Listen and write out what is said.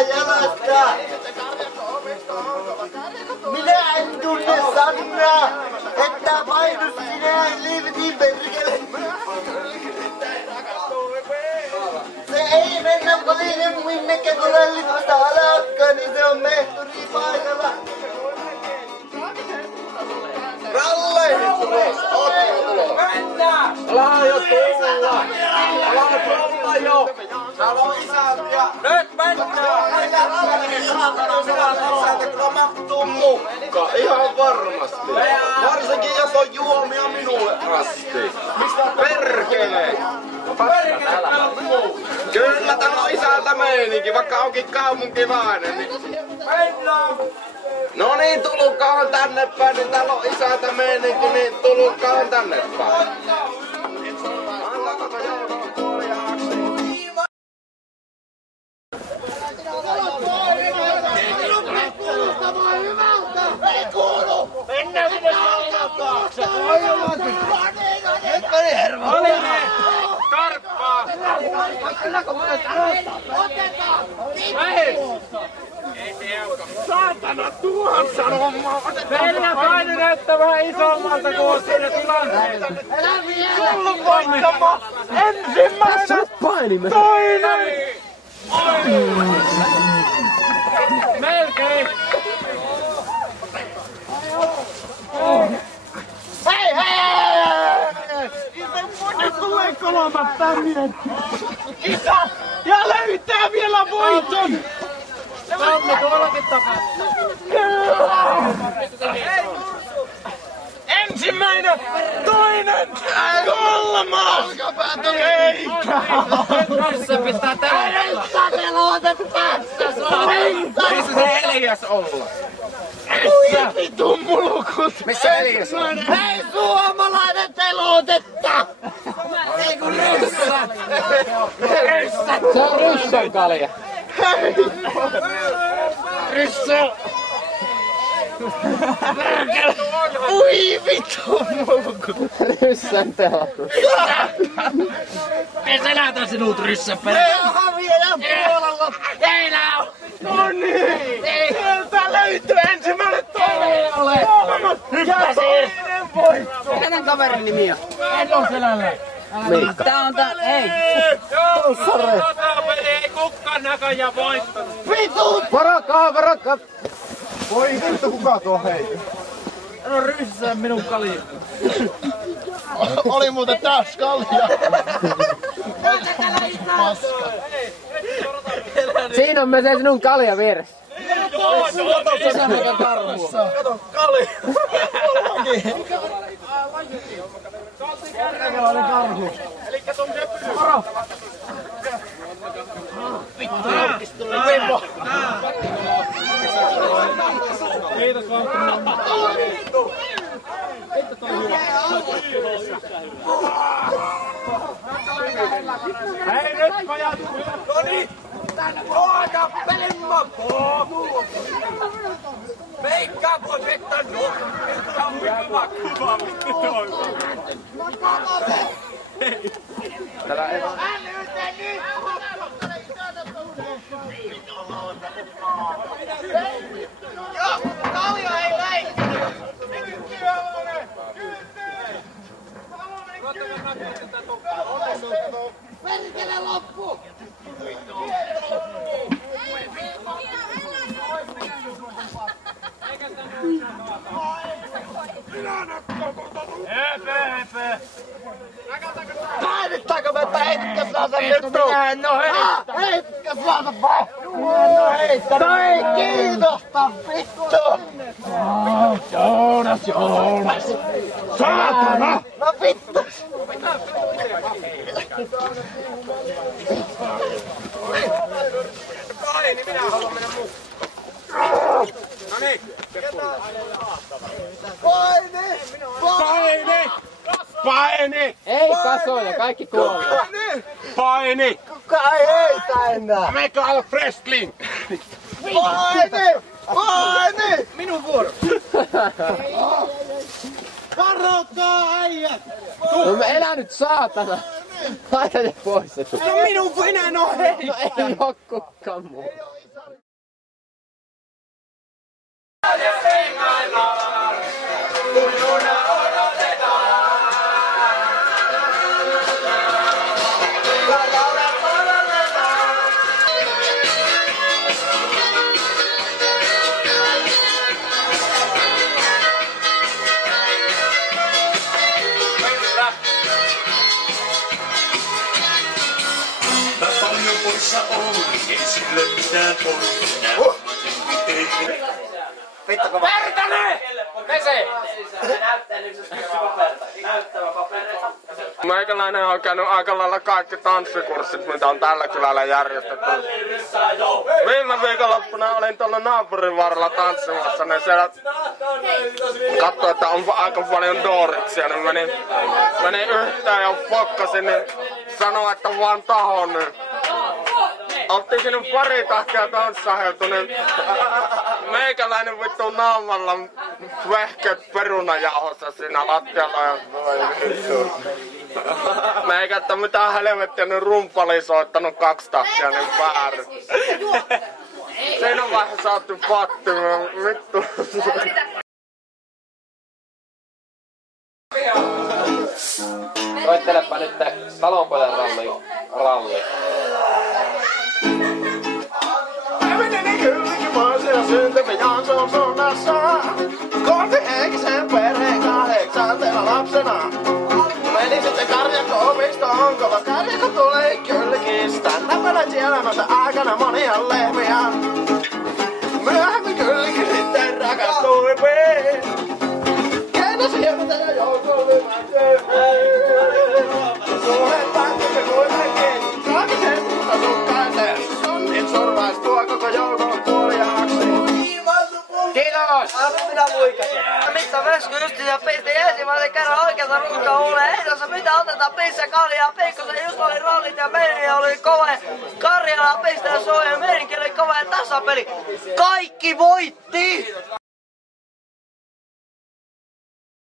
jalasta. Minä en tunne Sannaa, että painus sinä Livni perkele. Se ei mennä paljon minnekään, kun rallit vasta alkaa, niin se on mehturi paikalla. Ralle! Mennään! Alaa jo tulla! Alaa tulla jo! Täällä on isät ja... Nyt mennään! Isäntä kyllä mahtuu mukaan, ihan varmasti. Varsinkin jos on juomia minulle asti. Perkele! Kyllä täällä on isältä meininki, vaikka onkin kaupunkilainen. Niin... No niin, tulukaahan tänne päin, niin täällä on isältä meininki, niin tulukaahan tänne päin. Ei kuulu! Mennään sinne saunan taakse! Nyt meni hermo! Karppaa! Otetaan! Saatana tuohon sanomaan! Meillä paini näyttää vähän isommalta kuin on siinä tilanteessa. Tullu voittama! Ensimmäinen! Toinen! Melkein! Hei hei! Nyt tulee kolmatta mies! Isä! Ja löytää vielä voiton! Sammi tuollakin takaa! Ensimmäinen! Toinen! Kolmas! Eikä! Ryssä pitää telotella! Ryssä telotet päässä! Missä se Elias olla? Missä? Vitun mulkut! Missä Elias on? Hei suomalainen telotetta! Ei kun ryssä! Ryssä! Se on ryssän kalja! Hei! Ryssä! Ui vittu mulkut! Ryssän telotut! Me selätän sinut ryssän perään! Me onhan vielä puolella! Teillä on! No niin! Sieltä löytyy ensimmäinen toinen! Kolmas! Ja toinen voitto! Kenen kaverin nimi on? En oo selällä! Miikka. Tää on tää, ei! Tossare! Ei kukkaan näköjään voittanut! Vitut! Varakkaa! Voi vittu, kuka tuo heitti? No ryssää minun kalja. Oli muuten taas kalja. Paska. Siinä on myös se sinun kalja vieressä. Isä mikä karhua. Kato, kalja. Kärkällä oli karhu. Elikkä tommosia pysyvä. Vittu, Vimmo. Kiitos vaan. Hei nyt pojat! Noniin! Tuoda pelin makoon! Veikkaa voi vettä Tämä on hyvä kuva, mitä toi. Hei! Täällä ei vaan... Joo! Kalja ei läi! Perkele loppu! Epe! Painittaako me, että heitkä saada nyt? Minä en oo heittänyt! Heitkä saada vaan! Minä en oo heittänyt! No ei kiinnosta vittu! Joonas! Saatana! No vittu! Paini, minä haluan mennä mukaan. Noniin! Paini! Ei kasoja, kaikki kuolee. Paini! Kuka ei heitä enää? Mikael Frestling! Paini! Minun vuoro! Varokaa äijät! No elä nyt saatana! Laita ne pois! No minun, enää en oo heitä! No ei oo kukaan muu. Poissa on, ei sille mitään voi. Vittako mä? Pertane! Pese! Meikäläinen on käynyt aika lailla kaikki tanssikurssit, mitä on tällä kylällä järjestetty. Viime viikonloppuna olin tuolla naapurin varrella tanssimassa, niin siellä katsoin, että on aika paljon dooriksia, niin menin yhteen ja fokkasin, niin sanoin, että vaan tahon, niin oltiin sinne pari tahtia tanssaheltu, niin meikäläinen vittu naamalla vehkeet perunajauhossa siinä lattialla ja meikä, että mitä helvettiä, niin rumpali soittanut 2 tahtia niin väärin. Siinä vaiheessa otti patti, vittu. Soittelepa nyt talonpojan ralli. Jansson suunnassa. Kohti henkisen perheen 8 lapsena. Meni sitten karjakko-opistoon, kova karjakko tuli kylkistä. Näpäläisi elämänsä aikana monia lehmiä. Myöhemmin kylki sitten rakastui piin. Käännäsi hieman ja joutuivat töihin. Suhet päättymme kuitenkin traagisesti, mutta sukkaiseen. Sunnin survais tuo koko joukon kuoliaaksi. Kiitos! Minä muikasin. Missä Vesku justiinsa pisti ensimmäisen kerran oikealta ruuhkaa huuleen. Ei tässä mitään, otetaan pisse kaljaa. Pikkusen just oli rollit ja meininki oli kova. Karjalaa pistää suoja ja meininki oli kova ja tasapeli. Kaikki voitti!